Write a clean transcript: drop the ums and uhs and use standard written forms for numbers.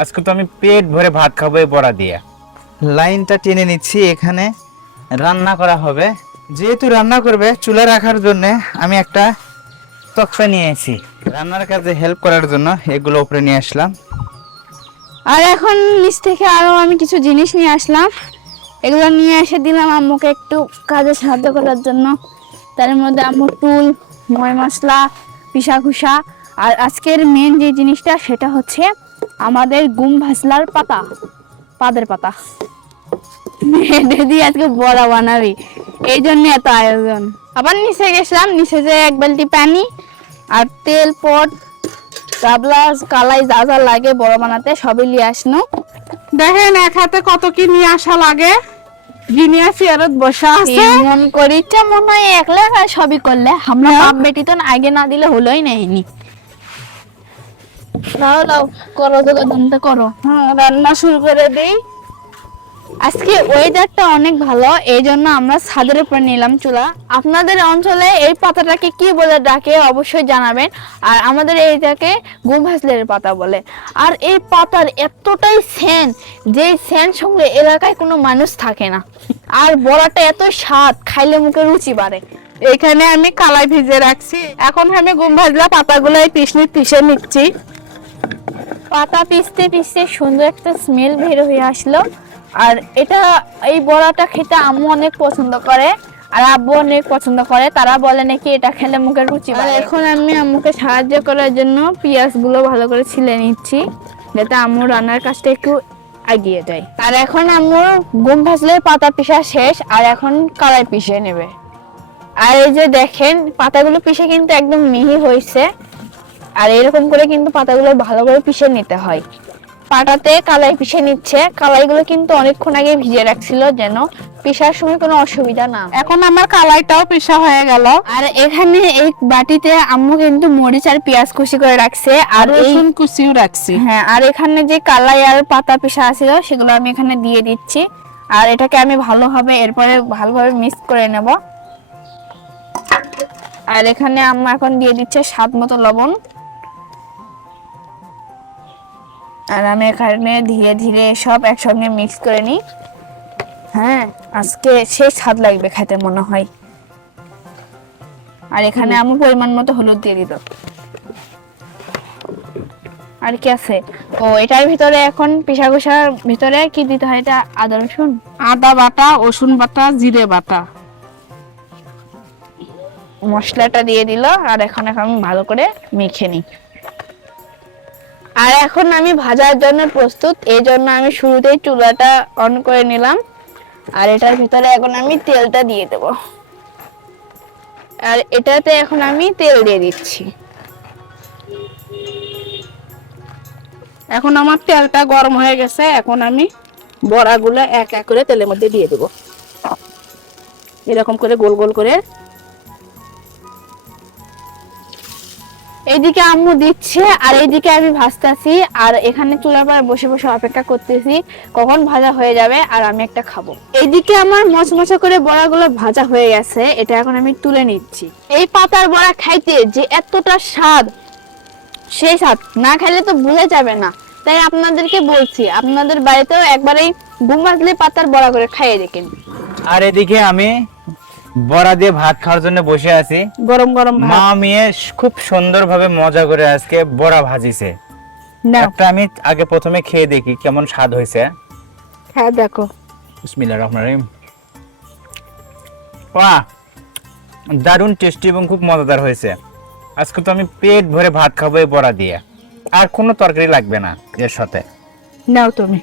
আজকে তো আমি পেট ভরে ভাত খাবো এই বড়া দিয়ে। লাইনটা টেনে নিচ্ছি, এখানে রান্না করা হবে। যেহেতু রান্না করবে চুলা রাখার জন্য আমি একটা তক্তা নিয়ে এসেছি, রান্নার কাজে হেল্প করার জন্য এগুলো উপরে নিয়ে আসলাম। আর এখন নিচ থেকে আরো আমি কিছু জিনিস নিয়ে আসলাম, এগুলো নিয়ে এসে দিলাম আম্মুকে একটু কাজে সাহায্য করার জন্য। তার মধ্যে আম্মুর টুল, ময় মশলা, পিসা খুসা, আর আজকের মেন যে জিনিসটা সেটা হচ্ছে আমাদের গুম ভাসলার পাতা, পাদের পাতা। এটা দিয়ে আজকে বড়া বানাবি, এই জন্য এত আয়োজন। আবার নিচে গেছিলাম, নিচে যে এক বালতি পানি আর তেল, পট, গাবলা, কালাই যা যা লাগে বড় বানাতে সবই নিয়ে আসনো। দেখেন এক হাতে কত কি নিয়ে আসা লাগে, গিনিয়া চেয়ারত বসা আছে। মন করিটা মনে হয় একলা সবই করলে আমরা বাপ বেটি তো আগে না দিলে হলোই নাইনি। লাও লাও করো, যোগাযোগটা করো। হ্যাঁ, রান্না শুরু করে দেই। আজকে ওয়েদারটা অনেক ভালো, এই জন্য আমরা ছাদের উপর নিলাম চুলা। আপনাদের অঞ্চলে এই পাতাটাকে কি বলে ডাকে অবশ্যই জানাবেন। আর আমাদের এইটাকে গুম ভাসলের পাতা বলে। আর এই পাতার এতটাই সেন্ট, যে সেন্ট সঙ্গে এলাকায় কোনো মানুষ থাকে না। আর বড়াটা এত স্বাদ, খাইলে মুখে রুচি বাড়ে। এখানে আমি কালাই ভিজে রাখছি, এখন আমি গুম ভাজলা পাতাগুলো এই পিষে নিচ্ছি। পাতা পিষতে পিষতে সুন্দর একটা স্মেল বের হয়ে আসলো। আর এটা, এই বড়াটা খেতে আম্মু অনেক পছন্দ করে আর আব্বু অনেক পছন্দ করে, তারা বলে নাকি এটা খেলে মুখের রুচি বাড়ে। এখন আমি আম্মুকে সাহায্য করার জন্য পেঁয়াজগুলো ভালো করে ছিলে নিচ্ছি, যাতে আম্মু রান্নার কাজটা একটু এগিয়ে যায়। আর এখন আম্মুর গুম ভাজলের পাতা পিষা শেষ, আর এখন কড়াই পিষে নেবে। আর এই যে দেখেন পাতাগুলো পিষে কিন্তু একদম মিহি হয়েছে। আর এরকম করে কিন্তু পাতাগুলো ভালো করে পিষে নিতে হয়। পাটাতে কালাই পিষে নিচ্ছে, কালাইগুলো কিন্তু অনেকক্ষণ আগে ভিজে রাখছিল যেন পিষার সময় কোনো অসুবিধা না। এখন আমার কালাইটাও পিষা হয়ে গেল। আর এখানে এই বাটিতে আম্মু কিন্তু মরিচ আর পেঁয়াজ কুচি করে রাখছে, আর এই রসুন কুচিও রাখছি। হ্যাঁ, আর এখানে যে কালাই আর পাতা পিষা আছিল সেগুলো আমি এখানে দিয়ে দিচ্ছি। আর এটাকে আমি ভালোভাবে এরপরে ভালোভাবে মিক্স করে নেব। আর এখানে আম্মু এখন দিয়ে দিচ্ছে স্বাদ মতো লবণ। আর আমি এখানে ধীরে ধীরে সব একসঙ্গে মিক্স করে নিই। হ্যাঁ, আজকে সেই স্বাদ লাগবে খেতে মনে হয়। আর এখানে আমি পরিমাণ মতো হলুদ দিয়ে দিল। আর কি আছে, ও এটার ভিতরে এখন পিসা কষার ভিতরে কি দিতে হয়, এটা আদা রসুন, আদা বাটা, রসুন বাটা, জিরে বাটা, মশলাটা দিয়ে দিল। আর এখন আমি ভালো করে মেখে নিই। আর এখন আমি ভাজার জন্য প্রস্তুত, এই জন্য আমি শুরুতেই চুলাটা অন করে নিলাম। আর এটার ভিতরে এখন আমি তেলটা দিয়ে দেব। আর এটাতে এখন আমি তেল দিয়ে দিচ্ছি। এখন আমার তেলটা গরম হয়ে গেছে, এখন আমি বড়াগুলো এক এক করে তেলের মধ্যে দিয়ে দেব, এরকম করে গোল গোল করে। এইদিকে আম্মু দিচ্ছে আর এইদিকে আমি ভাজতেছি। আর এখানে চুলার পর বসে বসে অপেক্ষা করতেছি কখন ভাজা হয়ে যাবে আর আমি একটা খাবো। এইদিকে আমার মচমচা করে বড়াগুলো ভাজা হয়ে গেছে, এটা এখন আমি তুলে নিচ্ছি। এই পাতার বড়া খাইতে যে এতটা স্বাদ, সেই স্বাদ না খাইলে তো ভুলে যাবে না। তাই আপনাদেরকে বলছি, আপনাদের বাড়িতেও একবার এই গুম ভাজলে পাতার বড়া করে খাইয়ে দেখেন। আর এদিকে আমি বড়া দিয়ে ভাত খাওয়ার জন্য বসে আছি। গরম গরম মা মেয়ে খুব সুন্দরভাবে মজা করে আজকে বড়া ভাজিছে। একটা আমি আগে প্রথমে খেয়ে দেখি কেমন স্বাদ হয়েছে। হ্যাঁ দেখো, বিসমিল্লাহির রহমানির রহিম। বাহ, দারুণ টেস্টি এবং খুব মজাদার হয়েছে। আজকে তো আমি পেট ভরে ভাত খাবো এই বড়া দিয়ে, আর কোনো তরকারি লাগবে না এর সাথে। নাও তুমি।